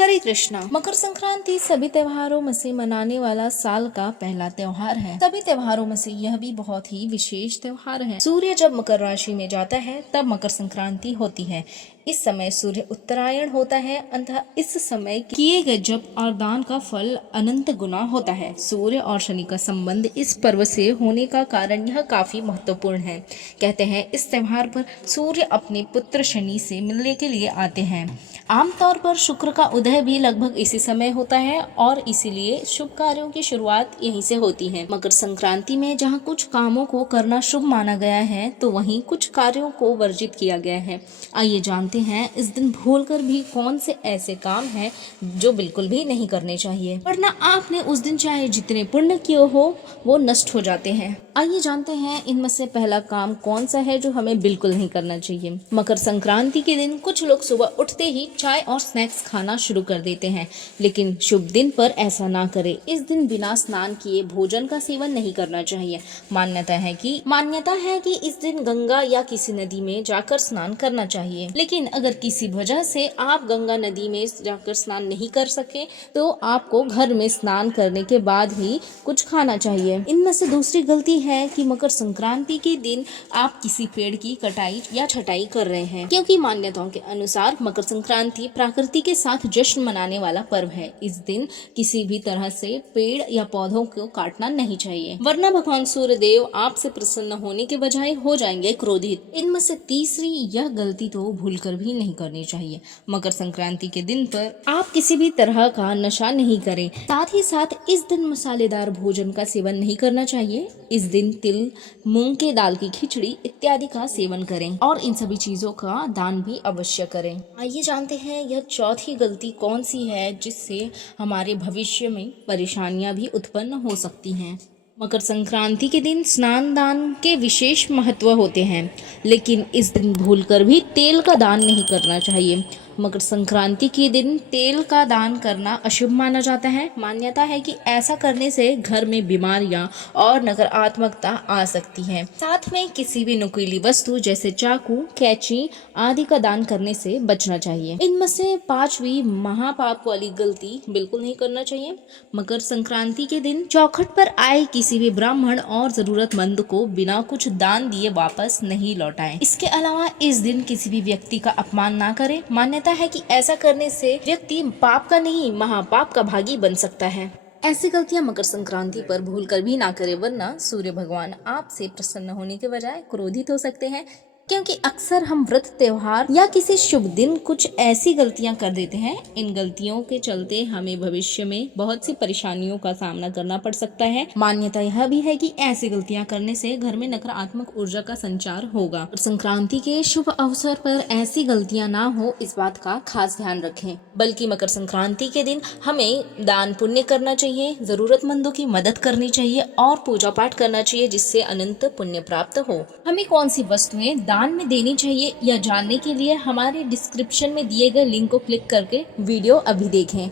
हरे कृष्णा। मकर संक्रांति सभी त्योहारों में से मनाने वाला साल का पहला त्योहार है। सभी त्योहारों में से यह भी बहुत ही विशेष त्योहार है। सूर्य जब मकर राशि में जाता है तब मकर संक्रांति होती है। इस समय सूर्य उत्तरायण होता है, अतः इस समय किए गए जप और दान का फल अनंत गुना होता है। सूर्य और शनि का संबंध इस पर्व से होने का कारण यह काफी महत्वपूर्ण है। कहते हैं इस त्योहार पर सूर्य अपने पुत्र शनि से मिलने के लिए आते हैं। आमतौर पर शुक्र का उदय भी लगभग इसी समय होता है और इसीलिए शुभ कार्यों की शुरुआत यहीं से होती है। मकर संक्रांति में जहाँ कुछ कामों को करना शुभ माना गया है तो वहीं कुछ कार्यों को वर्जित किया गया है। आइए जानते हैं इस दिन भूलकर भी कौन से ऐसे काम हैं जो बिल्कुल भी नहीं करने चाहिए, वरना आपने उस दिन चाहे जितने पुण्य किए हो वो नष्ट हो जाते हैं। आइए जानते हैं इनमें से पहला काम कौन सा है जो हमें बिल्कुल नहीं करना चाहिए। मकर संक्रांति के दिन कुछ लोग सुबह उठते ही चाय और स्नैक्स खाना शुरू कर देते हैं, लेकिन शुभ दिन पर ऐसा ना करें। इस दिन बिना स्नान किए भोजन का सेवन नहीं करना चाहिए। मान्यता है कि इस दिन गंगा या किसी नदी में जाकर स्नान करना चाहिए, लेकिन अगर किसी वजह से आप गंगा नदी में जाकर स्नान नहीं कर सके तो आपको घर में स्नान करने के बाद ही कुछ खाना चाहिए। इनमें से दूसरी गलती है कि मकर संक्रांति के दिन आप किसी पेड़ की कटाई या छटाई कर रहे हैं, क्योंकि मान्यताओं के अनुसार मकर संक्रांति प्रकृति के साथ जश्न मनाने वाला पर्व है। इस दिन किसी भी तरह से पेड़ या पौधों को काटना नहीं चाहिए, वरना भगवान सूर्य देव आपसे प्रसन्न होने के बजाय हो जाएंगे क्रोधित। इनमें से तीसरी यह गलती तो भूलकर भी नहीं करनी चाहिए। मकर संक्रांति के दिन पर आप किसी भी तरह का नशा नहीं करें। साथ ही साथ इस दिन मसालेदार भोजन का सेवन नहीं करना चाहिए। इस दिन तिल, मूंग के दाल की खिचड़ी इत्यादि का सेवन करें और इन सभी चीजों का दान भी अवश्य करें। आइए जानते हैं यह चौथी गलती कौन सी है जिससे हमारे भविष्य में परेशानियां भी उत्पन्न हो सकती हैं। मकर संक्रांति के दिन स्नान दान के विशेष महत्व होते हैं, लेकिन इस दिन भूलकर भी तेल का दान नहीं करना चाहिए। मकर संक्रांति के दिन तेल का दान करना अशुभ माना जाता है। मान्यता है कि ऐसा करने से घर में बीमारियां और नकारात्मकता आ सकती है। साथ में किसी भी नुकीली वस्तु जैसे चाकू, कैंची आदि का दान करने से बचना चाहिए। इनमें से पांचवी महापाप वाली गलती बिल्कुल नहीं करना चाहिए। मकर संक्रांति के दिन चौखट पर आए किसी भी ब्राह्मण और जरूरतमंद को बिना कुछ दान दिए वापस नहीं लौटाएं। इसके अलावा इस दिन किसी भी व्यक्ति का अपमान ना करें। मान्यता है कि ऐसा करने से व्यक्ति पाप का नहीं महापाप का भागी बन सकता है। ऐसी गलतियां मकर संक्रांति पर भूलकर भी ना करें, वरना सूर्य भगवान आपसे प्रसन्न होने के बजाय क्रोधित हो सकते हैं। क्योंकि अक्सर हम व्रत त्योहार या किसी शुभ दिन कुछ ऐसी गलतियां कर देते हैं। इन गलतियों के चलते हमें भविष्य में बहुत सी परेशानियों का सामना करना पड़ सकता है। मान्यता यह भी है कि ऐसी गलतियां करने से घर में नकारात्मक ऊर्जा का संचार होगा। संक्रांति के शुभ अवसर पर ऐसी गलतियां ना हो, इस बात का खास ध्यान रखें। बल्कि मकर संक्रांति के दिन हमें दान पुण्य करना चाहिए, जरूरतमंदों की मदद करनी चाहिए और पूजा पाठ करना चाहिए, जिससे अनंत पुण्य प्राप्त हो। हमें कौन सी वस्तुएं दान में देनी चाहिए या जानने के लिए हमारे डिस्क्रिप्शन में दिए गए लिंक को क्लिक करके वीडियो अभी देखें।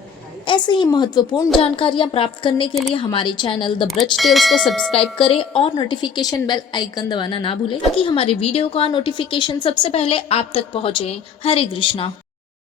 ऐसे ही महत्वपूर्ण जानकारियां प्राप्त करने के लिए हमारे चैनल द ब्रज टेल्स को सब्सक्राइब करें और नोटिफिकेशन बेल आइकन दबाना ना भूलें, ताकि हमारे वीडियो का नोटिफिकेशन सबसे पहले आप तक पहुंचे। हरे कृष्णा।